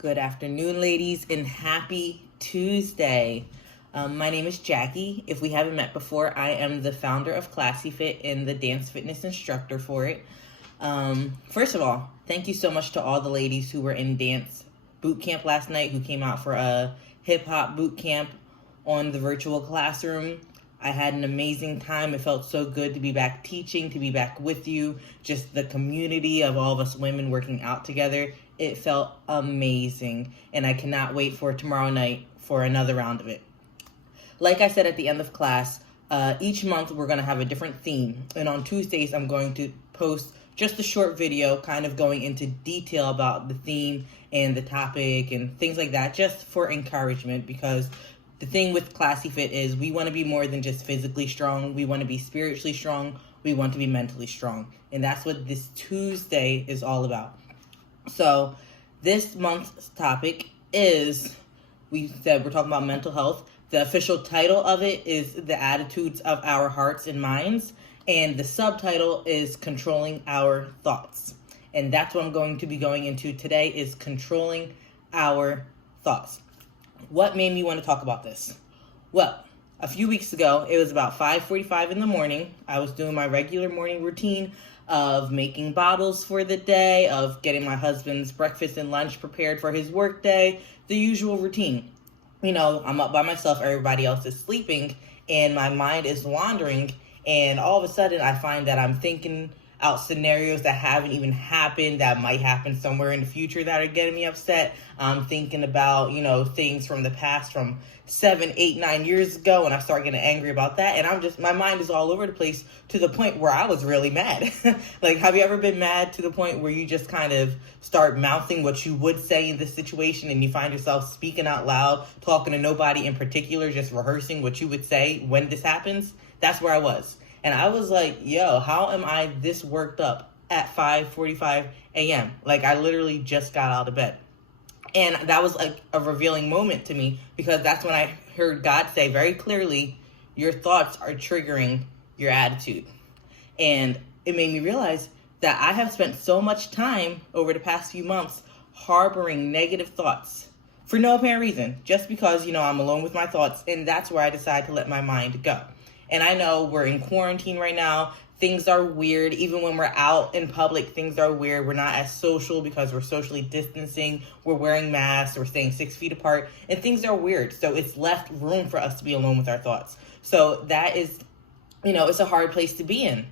Good afternoon, ladies, and happy Tuesday. My name is Jackie. If we haven't met before, I am the founder of Classy Fit and the dance fitness instructor for it. First of all, thank you so much to all the ladies who were in dance boot camp last night, who came out for a hip hop boot camp on the virtual classroom. I had an amazing time. It felt so good to be back teaching, to be back with you, just the community of all of us women working out together. It felt amazing, and I cannot wait for tomorrow night for another round of it. Like I said at the end of class, each month we're going to have a different theme, and on Tuesdays I'm going to post just a short video kind of going into detail about the theme and the topic and things like that, just for encouragement, because the thing with Classy Fit is we want to be more than just physically strong. We want to be spiritually strong. We want to be mentally strong. And that's what this Tuesday is all about. So this month's topic is, we said we're talking about mental health. The official title of it is The Attitudes of Our Hearts and Minds. And the subtitle is Controlling Our Thoughts. And that's what I'm going to be going into today, is controlling our thoughts. What made me want to talk about this? Well, a few weeks ago, it was about 5:45 in the morning. I was doing my regular morning routine of making bottles for the day, of getting my husband's breakfast and lunch prepared for his work day, the usual routine. You know, I'm up by myself, everybody else is sleeping, and my mind is wandering, and all of a sudden I find that I'm thinking out scenarios that haven't even happened, that might happen somewhere in the future, that are getting me upset. I'm thinking about, things from the past, from 7, 8, 9 years ago, and I start getting angry about that. And my mind is all over the place to the point where I was really mad. Like, have you ever been mad to the point where you just kind of start mouthing what you would say in this situation, and you find yourself speaking out loud, talking to nobody in particular, just rehearsing what you would say when this happens? That's where I was. And I was like, yo, how am I this worked up at 5:45 a.m.? Like, I literally just got out of bed. And that was a revealing moment to me, because that's when I heard God say very clearly, your thoughts are triggering your attitude. And it made me realize that I have spent so much time over the past few months harboring negative thoughts for no apparent reason, just because, I'm alone with my thoughts. And that's where I decide to let my mind go. And I know we're in quarantine right now. Things are weird. Even when we're out in public, things are weird. We're not as social because we're socially distancing. We're wearing masks. We're staying 6 feet apart. And things are weird. So it's left room for us to be alone with our thoughts. So that is, it's a hard place to be in.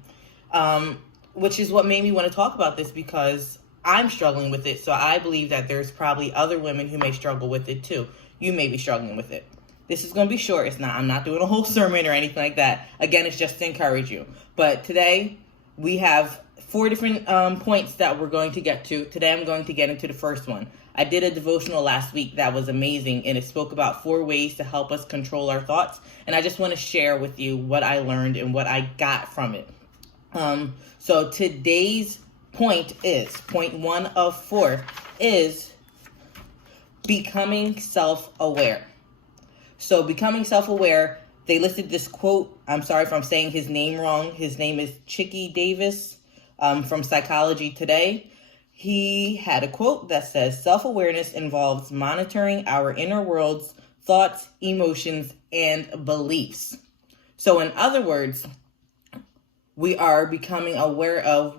Which is what made me want to talk about this, because I'm struggling with it. So I believe that there's probably other women who may struggle with it too. You may be struggling with it. This is going to be short. I'm not doing a whole sermon or anything like that. Again, it's just to encourage you. But today we have 4 different points that we're going to get to. Today I'm going to get into the first one. I did a devotional last week that was amazing, and it spoke about 4 ways to help us control our thoughts. And I just want to share with you what I learned and what I got from it. So today's point 1 of 4 is becoming self-aware. So becoming self-aware, they listed this quote. I'm sorry if I'm saying his name wrong. His name is Chicky Davis from Psychology Today. He had a quote that says, self-awareness involves monitoring our inner world's thoughts, emotions, and beliefs. So in other words, we are becoming aware of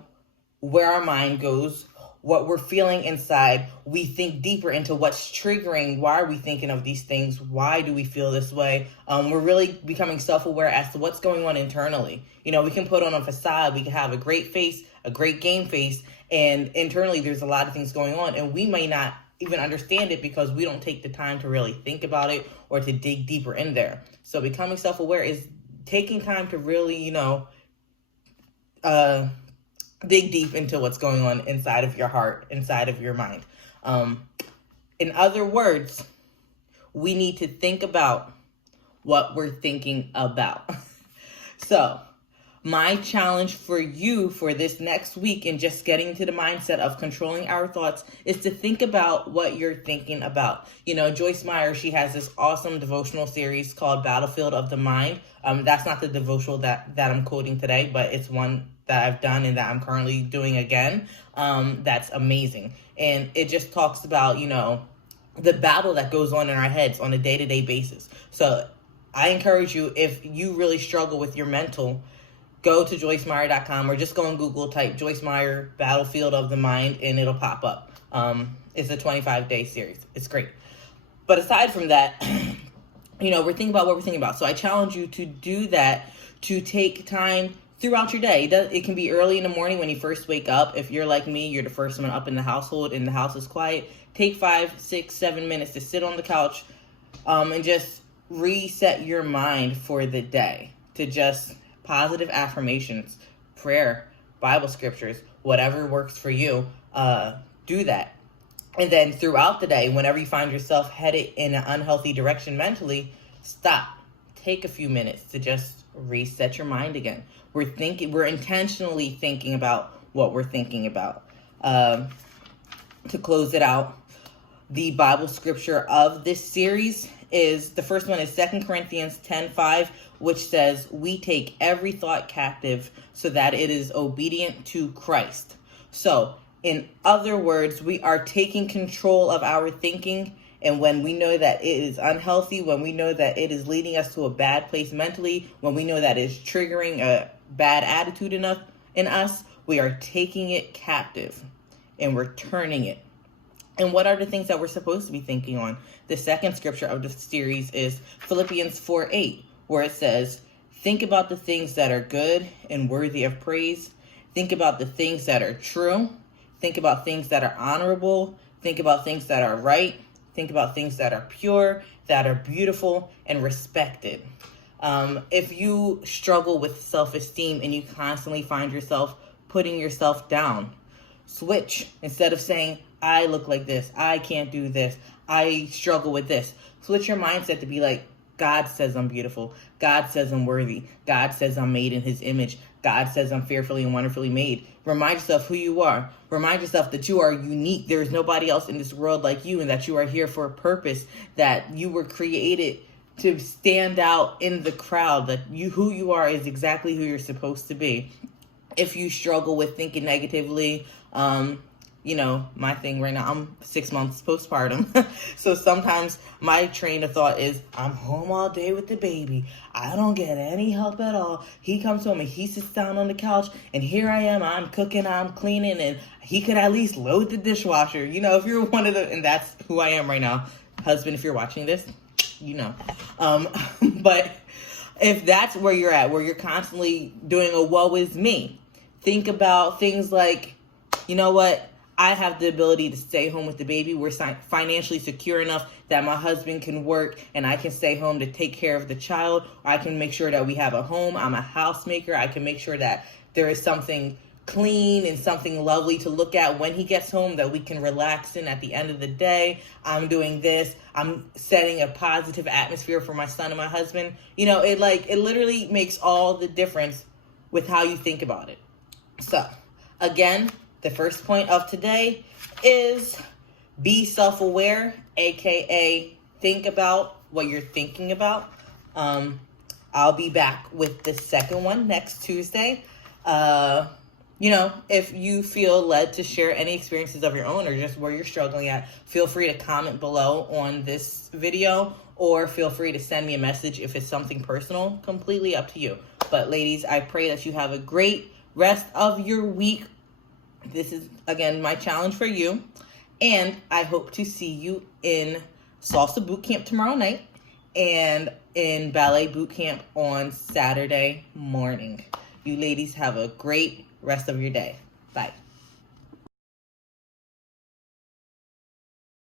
where our mind goes, what we're feeling inside. We think deeper into what's triggering. Why are we thinking of these things? Why do we feel this way? We're really becoming self-aware as to what's going on internally. We can put on a facade. We can have a great face, a great game face, and internally there's a lot of things going on, and we may not even understand it because we don't take the time to really think about it or to dig deeper in there. So becoming self-aware is taking time to really, dig deep into what's going on inside of your heart, inside of your mind. In other words, we need to think about what we're thinking about. So my challenge for you for this next week, and just getting to the mindset of controlling our thoughts, is to think about what you're thinking about. Joyce Meyer, she has this awesome devotional series called Battlefield of the Mind. That's not the devotional that I'm quoting today, but it's one that I've done and that I'm currently doing again. That's amazing. And it just talks about, the battle that goes on in our heads on a day-to-day basis. So I encourage you, if you really struggle with your mental, go to joycemeyer.com or just go on Google, type Joyce Meyer Battlefield of the Mind, and it'll pop up. It's a 25-day series. It's great. But aside from that, we're thinking about what we're thinking about. So I challenge you to do that, to take time throughout your day. It can be early in the morning when you first wake up. If you're like me, you're the first one up in the household and the house is quiet. Take 5, 6, 7 minutes to sit on the couch and just reset your mind for the day, to just positive affirmations, prayer, Bible scriptures, whatever works for you. Do that. And then throughout the day, whenever you find yourself headed in an unhealthy direction mentally, stop. Take a few minutes to just reset your mind again. We're intentionally thinking about what we're thinking about. To close it out, the Bible scripture of this series is, the first one is 2 Corinthians 10:5, which says, "We take every thought captive so that it is obedient to Christ." So, in other words, we are taking control of our thinking, and when we know that it is unhealthy, when we know that it is leading us to a bad place mentally, when we know that it's triggering a bad attitude in us, we are taking it captive and we're turning it. And what are the things that we're supposed to be thinking on? The second scripture of the series is Philippians 4:8, where it says, "Think about the things that are good and worthy of praise. Think about the things that are true. Think about things that are honorable. Think about things that are right. Think about things that are pure, that are beautiful, and respected." If you struggle with self-esteem and you constantly find yourself putting yourself down, switch. Instead of saying, "I look like this, I can't do this, I struggle with this," switch your mindset to be like, God says I'm beautiful. God says I'm worthy. God says I'm made in his image. God says I'm fearfully and wonderfully made. Remind yourself who you are. Remind yourself that you are unique. There is nobody else in this world like you, and that you are here for a purpose, that you were created to stand out in the crowd, that who you are is exactly who you're supposed to be. If you struggle with thinking negatively, my thing right now, I'm 6 months postpartum. So sometimes my train of thought is, I'm home all day with the baby. I don't get any help at all. He comes home and he sits down on the couch, and here I am, I'm cooking, I'm cleaning, and he could at least load the dishwasher. If you're one of the, and that's who I am right now. Husband, if you're watching this, but if that's where you're at, where you're constantly doing a woe is me, think about things like, you know what? I have the ability to stay home with the baby. We're financially secure enough that my husband can work and I can stay home to take care of the child. I can make sure that we have a home. I'm a housemaker. I can make sure that there is something clean and something lovely to look at when he gets home that we can relax in at the end of the day. I'm doing this. I'm setting a positive atmosphere for my son and my husband. It literally makes all the difference with how you think about it. So, again, the first point of today is be self-aware, aka think about what you're thinking about. I'll be back with the second one next Tuesday. If you feel led to share any experiences of your own or just where you're struggling at, feel free to comment below on this video, or feel free to send me a message if it's something personal. Completely up to you. But ladies, I pray that you have a great rest of your week. This is, again, my challenge for you. And I hope to see you in Salsa Boot Camp tomorrow night and in Ballet Boot Camp on Saturday morning. You ladies have a great rest of your day. Bye.